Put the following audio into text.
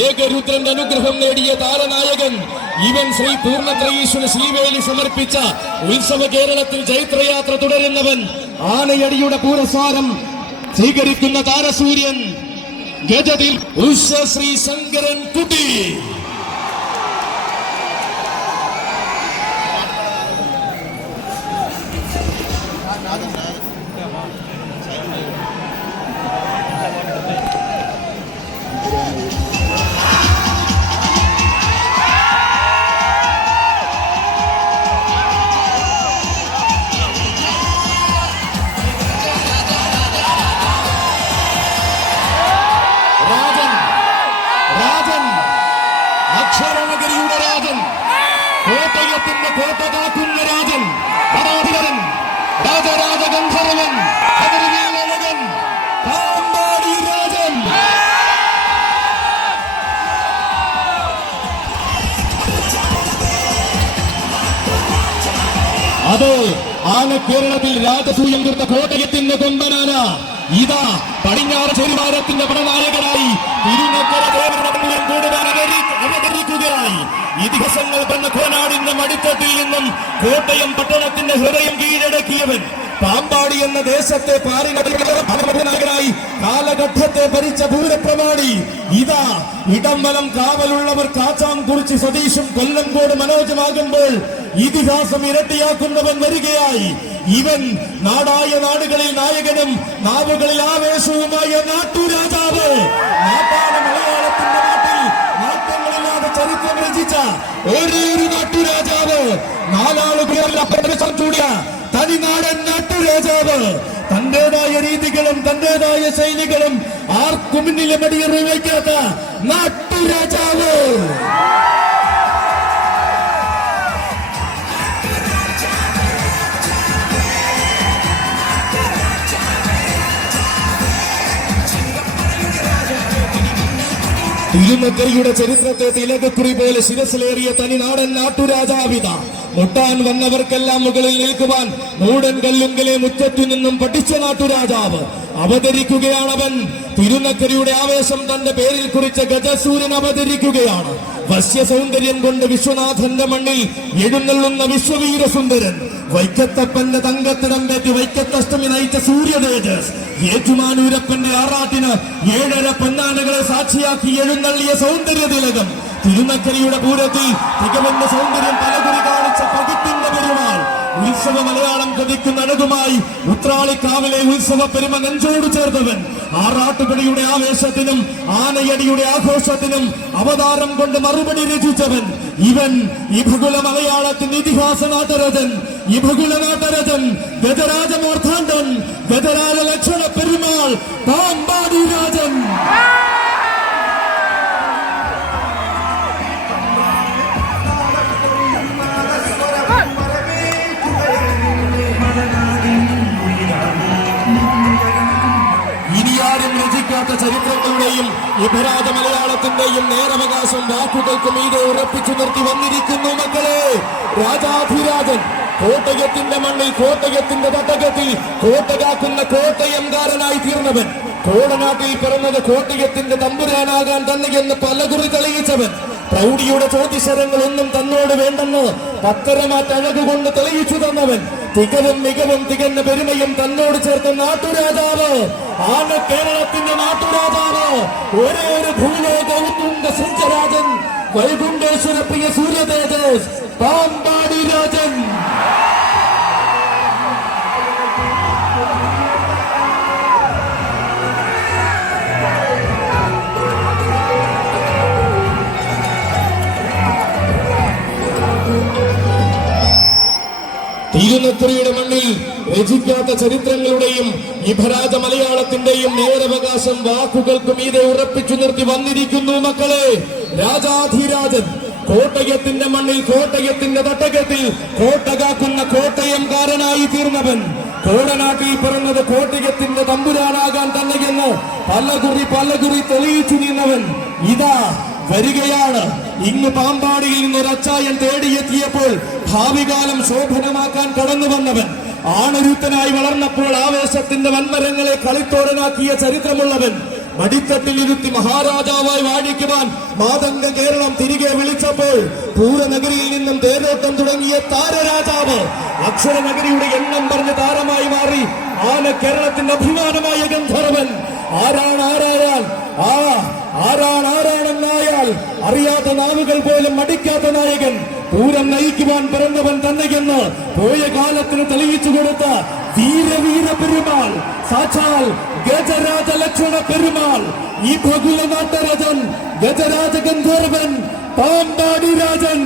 ഏകരുദ്രന്റെ അനുഗ്രഹം നേടിയ താരനായകൻ ഇവൻ ശ്രീ പൂർണത്രയീശ്വര ശ്രീവേലി സമർപ്പിച്ച ഉത്സവ കേരളത്തിൽ ചൈത്രയാത്ര തുടരുന്നവൻ ആനയടിയുടെ പൂരസാരം സ്വീകരിക്കുന്ന താരസൂര്യൻ ഗജതിൽ ഉഷശ്രീ ശങ്കരൻ കുട്ടി. രാജൻ. അക്ഷരനഗരിയുടെ രാജൻ. കോട്ടയത്തിന്റെ കോട്ട കാക്കുന്ന രാജൻ. പരാധിപരൻ രാജരാജ ഗന്ധർവൻ കതിർവേലഴകൻ കാമ്പാടി രാജൻ. അതെ ആന കേരളത്തിൽ രാജസൂയം തീർത്ത കോട്ടയത്തിന്റെ കൊമ്പനാന ഇതാ പടിഞ്ഞാറ് ചെറുഭാരത്തിന്റെ പടനായകനായി തിരുനക്കര അവതരിക്കുകയായി ഇതിഹാസങ്ങൾ പറഞ്ഞ കോനാടിന്റെ മടിത്തട്ടിൽ നിന്നും കോട്ടയം പട്ടണത്തിന്റെ ഹൃദയം കീഴടക്കിയവൻ. പാമ്പാടി എന്ന ദേശത്തെ പാറിനായി കാലഘട്ടത്തെ ഭരിച്ച പൂരപ്രമാണി ഇതാ ഇടംവലം കാവലുള്ളവർ കാച്ചാം കുറിച്ച് സതീശും കൊല്ലംകോട് മനോജമാകുമ്പോൾ ഇതിഹാസം ഇരട്ടിയാക്കുന്നവൻ വരികയായി. ഇവൻ നാടായ നാടുകളിൽ നായകനും നാവുകളിൽ ആവേശവുമായ നാട്ടുരാജാവ്. മലയാളത്തിന്റെ നാട്ടിൽ മാറ്റങ്ങളില്ലാതെ ചരിത്രം രചിച്ച ഒരേ ഒരു നാട്ടുരാജാവ് നാലാളുകളിൽ അപ്രദേശം ചൂടിയ തനിനാടൻ നാട്ടുരാജാവ്. തന്റേതായ രീതികളും തന്റേതായ ശൈലികളും ആർക്കും മുന്നിലും അടിയറി വയ്ക്കാത്ത നാട്ടുരാജാവ്. തിരുനക്കരയുടെ ചരിത്രത്തെ തിലകക്കുറി പോലെ ശിരസിലേറിയ തനിനാടൻ നാട്ടുരാജാവിത. മുട്ടാൻ വന്നവർക്കെല്ലാം മുകളിൽ നിൽക്കുവാൻ മൂടൻ കല്ലുങ്കലെ മുറ്റത്തു നിന്നും പഠിച്ച നാട്ടുരാജാവ്. അവൻ തിരുനക്കരയുടെ ആവേശം തന്റെ പേരിൽ കുറിച്ച ഗജസൂര്യൻ അവതരിക്കുകയാണ്. വശ്യ സൗന്ദര്യം കൊണ്ട് വിശ്വനാഥന്റെ മണ്ണിൽ എഴുന്നള്ളുന്ന വിശ്വവീര സുന്ദരൻ വൈക്കത്തപ്പന്റെ തങ്കത്തിടമ്പേറ്റ് വൈക്കത്തഷ്ടമി നയിച്ച സൂര്യതേജസ്. ഏറ്റുമാനൂരപ്പന്റെ ആറാട്ടിന് ഏഴര പൊന്നാനകളെ സാക്ഷിയാക്കി എഴുന്നള്ളിയ സൗന്ദര്യ തിലകം തിരുനക്കരയുടെ പൂരത്തിൽ തികവന്റെ സൗന്ദര്യം പലകുറി കാണിച്ച പകുത്തിന്റെ പെരുമാൾ. ഉത്സവ മലയാളം കൊതിക്കുന്ന അഴകുമായി ഉത്രാളിക്കാവിലെ ഉത്സവ പെരുമ നെഞ്ചോട് ചേർത്തവൻ. ആറാട്ടുപടിയുടെ ആവേശത്തിനും ആനയടിയുടെ ആഘോഷത്തിനും അവതാരം കൊണ്ട് മറുപടി രചിച്ചവൻ. ഇവൻ ഈ ഭഗുല മലയാളത്തിന്റെ ഇതിഹാസ നാട്ടരജൻ. ഇഭകുല നാട്ടരജൻ ഗജരാജമൂർത്താണ്ടൻ ഗജരാജ ലക്ഷണ പെരുമാൾ പാമ്പാടി രാജൻ. മലയാളത്തിന്റെയും നേരവകാശം വാക്കുകൾക്ക് മീതെ ഉറപ്പിച്ചു നിർത്തി വന്നിരിക്കുന്നു മക്കളെ. രാജാധിരാജൻ. കോട്ടയത്തിന്റെ മണ്ണിൽ കോട്ടയത്തിന്റെ തട്ടകത്തിൽ കോട്ടയാക്കുന്ന കോട്ടയംകാരനായി തീർന്നവൻ. കോടനാട്ടിൽ പിറന്നത് കോട്ടയത്തിന്റെ തമ്പുരാനാകാൻ തന്നെ എന്ന് പലകുറി തെളിയിച്ചവൻ. പ്രൗഢിയുടെ ചോദ്യശരങ്ങൾ ഒന്നും തന്നോട് വേണ്ടെന്ന് പത്തരമാറ്റ അഴകുകൊണ്ട് തെളിയിച്ചു തന്നവൻ. തികവും മികവും തികഞ്ഞ പെരുമയും തന്നോട് ചേർത്ത നാട്ടുരാജാവ്. ആണ് കേരളത്തിന്റെ നാട്ടുരാജാവ്. ഒരേ ഒരു ഭൂലോക ഉത്തുംഗ സൂര്യരാജൻ വൈകുണ്ഠേശ്വര പ്രിയ സൂര്യതേജസ് പാമ്പാടി രാജൻ. തിരുനക്കരയുടെ മണ്ണിൽ രചിക്കാത്ത ചരിത്രങ്ങളുടെയും ഇഭരാജ മലയാളത്തിന്റെയും നേരവകാശം വാക്കുകൾക്ക് മീതെ ഉറപ്പിച്ചു നിർത്തി വന്നിരിക്കുന്നു മക്കളെ. രാജാധിരാജൻ കോട്ടയത്തിന്റെ മണ്ണിൽ കോട്ടയത്തിന്റെ തട്ടകത്തിൽ കോട്ടകാക്കുന്ന കോട്ടയം കാരനായി തീർന്നവൻ. കോടനാട്ടിൽ പിറന്നത് കോട്ടയത്തിന്റെ തമ്പുരാനാകാൻ തന്നെയെന്ന് പലകുറി പലകുറി തെളിയിച്ചു നിന്നവൻ. ഇതാ വരികയാണ്. ഇങ്ങ് പാമ്പാടിയിൽ നിന്ന് ഒരച്ചായൻ തേടിയെത്തിയപ്പോൾ ഭാവികാലം ശോഭനമാക്കാൻ കടന്നു വന്നവൻ. ആണരുത്തനായി വളർന്നപ്പോൾ ആവേശത്തിന്റെ വൻമരങ്ങളെ കളിത്തോടനാക്കിയ ചരിത്രമുള്ളവൻ. മടിത്തട്ടിലിരുത്തി മഹാരാജാവായി വാഴിക്കുവാൻ മാതംഗ കേരളം തിരികെ വിളിച്ചപ്പോൾ പൂരനഗരിയിൽ നിന്നും തേരോട്ടം തുടങ്ങിയ താരരാജാവ് അക്ഷരനഗരിയുടെ എണ്ണം പറഞ്ഞ താരമായി മാറി ആന കേരളത്തിന്റെ അഭിമാനമായ ഗന്ധർവൻ. ആരാണ് ആരായാൽ? ആ ആരാണ് ആരാണെന്നായാൽ അറിയാത്ത നാവുകൾ പോലും മടിക്കാത്ത നായകൻ. പൂരം നയിക്കുവാൻ പിറന്നവൻ തന്നെയെന്ന് പോയ കാലത്തിന് തെളിയിച്ചു കൊടുത്ത വീരവീര പെരുമാൾ സാക്ഷാൽ ഗജരാജ ലക്ഷ്മണ പെരുമാൾ ഈ ഭഗുല നാട്ടരാജൻ ഗജരാജ ഗന്ധർവൻ പാമ്പാടി രാജൻ.